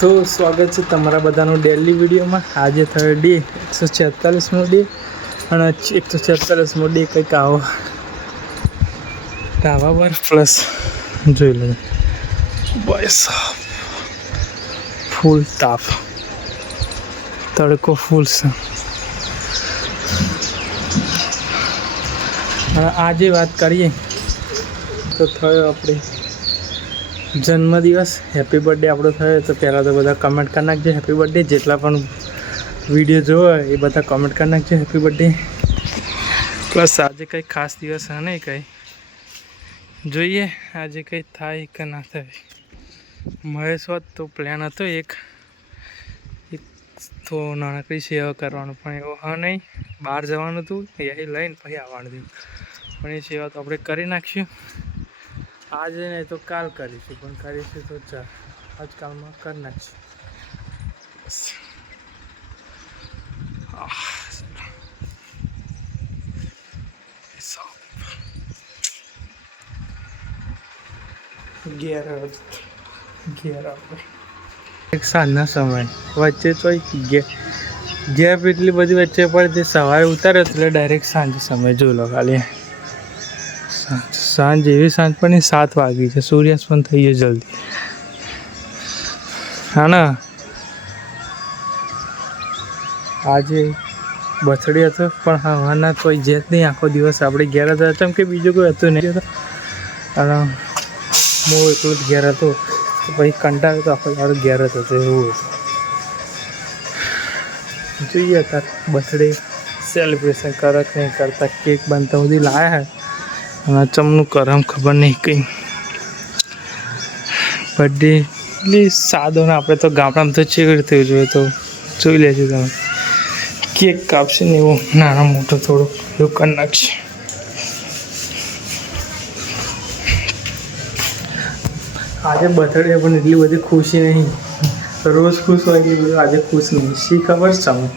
તો સ્વાગત છે તમારા બધાનું ડેલી વિડીયોમાં। આજે થયો ડે 146મો ડે અને 146મો ડે કંઈક આવો ધાબા પર પ્લસ જોઈ લો બસ ફૂલ તાપ તડકો ફૂલ છે। અને આજે વાત કરીએ તો થયો આપણે જન્મદિવસ। હેપી બર્થડે આપણો થયો તો પહેલાં તો બધા કમેન્ટ કરી નાખજો હેપી બર્થડે। જેટલા પણ વિડીયો જોવો એ બધા કમેન્ટ કરી નાખજો હેપી બર્થડે। પ્લસ આજે કંઈ ખાસ દિવસ છે નહીં, કંઈ જોઈએ આજે કંઈ થાય કે ના થાય। મહેશ હોત તો પ્લાન હતો એક તો નાનકડી સેવા કરવાનું, પણ એવું હા નહીં, બહાર જવાનું હતું એ લઈને પછી આવવાનું હતું, પણ એ સેવા તો આપણે કરી નાખીશું। આજે નહીં તો કાલ કરીશું, પણ કરીશું તો ચાલ આજકાલમાં કરી નાખીશું બસ। 11 આપણે એક સાંજના સમય વચ્ચે તો ગેપ એટલી બધી વચ્ચે પડે, સવારે ઉતારે એટલે ડાયરેક્ટ સાંજે સમય જોઈ લો ખાલી। સાંજ એવી સાંજ પણ 7 વાગી છે, સૂર્યાસ્ત પણ થઈ ગયો જલ્દી। હા ને આજે બર્થડે હતો પણ હવાના કોઈ જેત નહીં, આખો દિવસ આપણે ઘેર હતા કેમ કે બીજું કોઈ હતું નહીં અને હું એટલું જ ઘેર હતો તો પછી કંટાળ્યો તો આખો દાડો ઘેર જ હતો એવું જોઈએ। અત્યારે બર્થડે સેલિબ્રેશન કરે કે નહીં કરતા, કેક બનતા સુધી લાવ્યા અને ચમનું કરમ ખબર નહીં કંઈ। બર્થડે એટલે સાદો ને આપણે તો ગામડામાં તો ચેવી રીતે જોઈએ તો જોઈ લેજો તમે। કેક કાપશે ને એવું નાનો મોટો થોડુંક એવું કરી નાખશે। આજે બર્થડે પણ એટલી બધી ખુશી નહીં, રોજ ખુશ હોય એટલી બધી આજે ખુશ નહીં, શી ખબર તમે।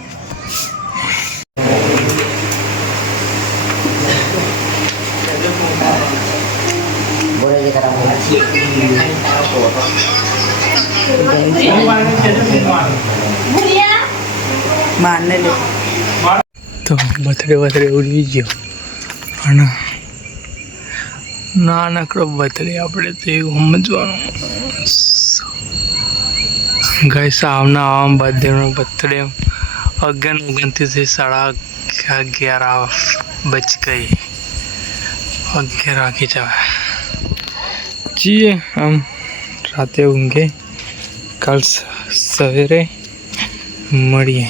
તો બર્થડે ઉડી ગયો પણ નાનકડો બર્થડે આપણે તો એવું સમજવાનું ગઈ સામના બર્થડેનો 11:29 11:30 બચ ગઈ 11 વાગી જવા જીએ આમ રાતે ઊંઘે, કાલ સવારે મળીએ।